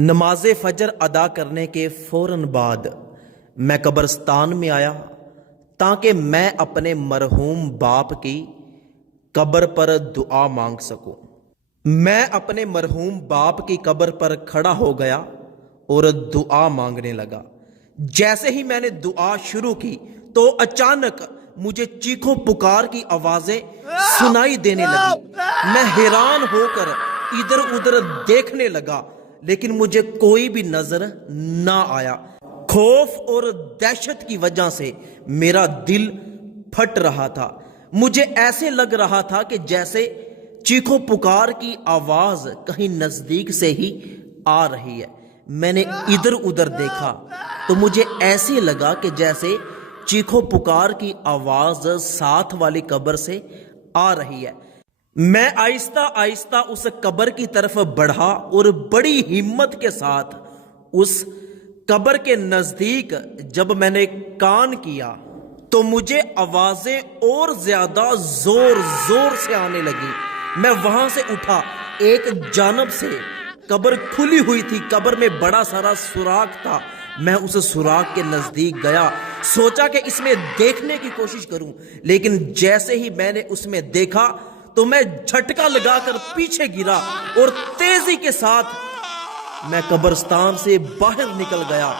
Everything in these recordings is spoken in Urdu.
نماز فجر ادا کرنے کے فوراً بعد میں قبرستان میں آیا تاکہ میں اپنے مرحوم باپ کی قبر پر دعا مانگ سکوں۔ میں اپنے مرحوم باپ کی قبر پر کھڑا ہو گیا اور دعا مانگنے لگا۔ جیسے ہی میں نے دعا شروع کی تو اچانک مجھے چیخوں پکار کی آوازیں سنائی دینے لگی۔ میں حیران ہو کر ادھر ادھر دیکھنے لگا لیکن مجھے کوئی بھی نظر نہ آیا۔ خوف اور دہشت کی وجہ سے میرا دل پھٹ رہا تھا۔ مجھے ایسے لگ رہا تھا کہ جیسے چیخوں پکار کی آواز کہیں نزدیک سے ہی آ رہی ہے۔ میں نے ادھر ادھر دیکھا تو مجھے ایسے لگا کہ جیسے چیخوں پکار کی آواز ساتھ والی قبر سے آ رہی ہے۔ میں آہستہ آہستہ اس قبر کی طرف بڑھا اور بڑی ہمت کے ساتھ اس قبر کے نزدیک جب میں نے کان کیا تو مجھے آوازیں اور زیادہ زور زور سے آنے لگی۔ میں وہاں سے اٹھا۔ ایک جانب سے قبر کھلی ہوئی تھی، قبر میں بڑا سارا سوراخ تھا۔ میں اس سوراخ کے نزدیک گیا، سوچا کہ اس میں دیکھنے کی کوشش کروں، لیکن جیسے ہی میں نے اس میں دیکھا تو میں جھٹکا لگا کر پیچھے گرا اور تیزی کے ساتھ میں قبرستان سے باہر نکل گیا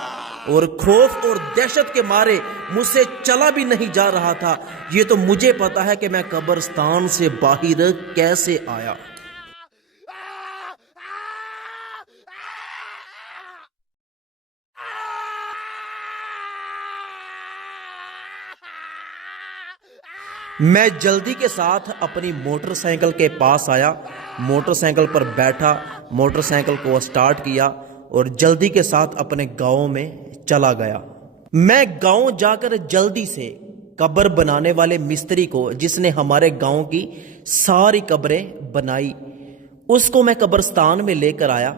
اور خوف اور دہشت کے مارے مجھ سے چلا بھی نہیں جا رہا تھا۔ یہ تو مجھے پتا ہے کہ میں قبرستان سے باہر کیسے آیا۔ میں جلدی کے ساتھ اپنی موٹر سائیکل کے پاس آیا، موٹر سائیکل پر بیٹھا، موٹر سائیکل کو سٹارٹ کیا اور جلدی کے ساتھ اپنے گاؤں میں چلا گیا۔ میں گاؤں جا کر جلدی سے قبر بنانے والے مستری کو، جس نے ہمارے گاؤں کی ساری قبریں بنائی، اس کو میں قبرستان میں لے کر آیا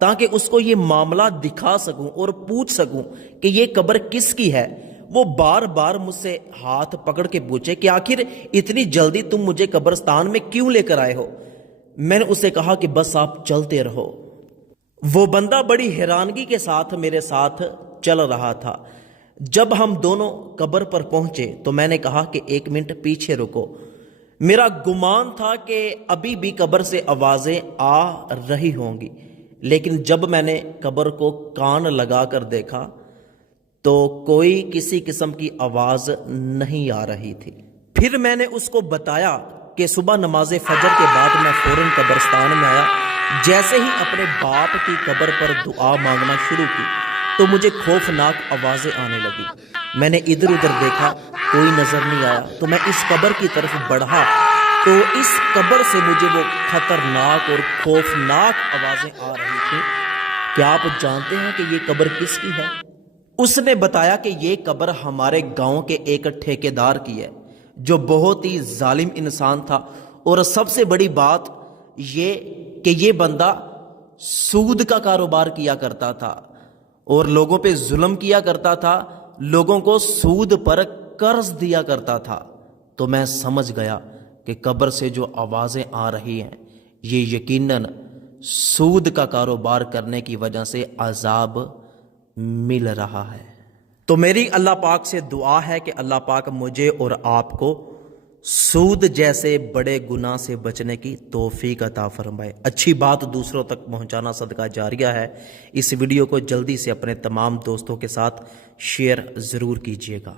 تاکہ اس کو یہ معاملہ دکھا سکوں اور پوچھ سکوں کہ یہ قبر کس کی ہے۔ وہ بار بار مجھ سے ہاتھ پکڑ کے پوچھے کہ آخر اتنی جلدی تم مجھے قبرستان میں کیوں لے کر آئے ہو؟ میں نے اسے کہا کہ بس آپ چلتے رہو۔ وہ بندہ بڑی حیرانگی کے ساتھ میرے ساتھ چل رہا تھا۔ جب ہم دونوں قبر پر پہنچے تو میں نے کہا کہ 1 منٹ پیچھے رکو۔ میرا گمان تھا کہ ابھی بھی قبر سے آوازیں آ رہی ہوں گی، لیکن جب میں نے قبر کو کان لگا کر دیکھا تو کوئی کسی قسم کی آواز نہیں آ رہی تھی۔ پھر میں نے اس کو بتایا کہ صبح نماز فجر کے بعد میں فوراً قبرستان میں آیا۔ جیسے ہی اپنے باپ کی قبر پر دعا مانگنا شروع کی تو مجھے خوفناک آوازیں آنے لگی۔ میں نے ادھر ادھر دیکھا، کوئی نظر نہیں آیا تو میں اس قبر کی طرف بڑھا تو اس قبر سے مجھے وہ خطرناک اور خوفناک آوازیں آ رہی تھیں۔ کیا آپ جانتے ہیں کہ یہ قبر کس کی ہے؟ اس نے بتایا کہ یہ قبر ہمارے گاؤں کے ایک ٹھیکیدار کی ہے جو بہت ہی ظالم انسان تھا، اور سب سے بڑی بات یہ کہ یہ بندہ سود کا کاروبار کیا کرتا تھا اور لوگوں پہ ظلم کیا کرتا تھا، لوگوں کو سود پر قرض دیا کرتا تھا۔ تو میں سمجھ گیا کہ قبر سے جو آوازیں آ رہی ہیں یہ یقیناً سود کا کاروبار کرنے کی وجہ سے عذاب مل رہا ہے۔ تو میری اللہ پاک سے دعا ہے کہ اللہ پاک مجھے اور آپ کو سود جیسے بڑے گناہ سے بچنے کی توفیق عطا فرمائے۔ اچھی بات دوسروں تک پہنچانا صدقہ جاریہ ہے۔ اس ویڈیو کو جلدی سے اپنے تمام دوستوں کے ساتھ شیئر ضرور کیجیے گا۔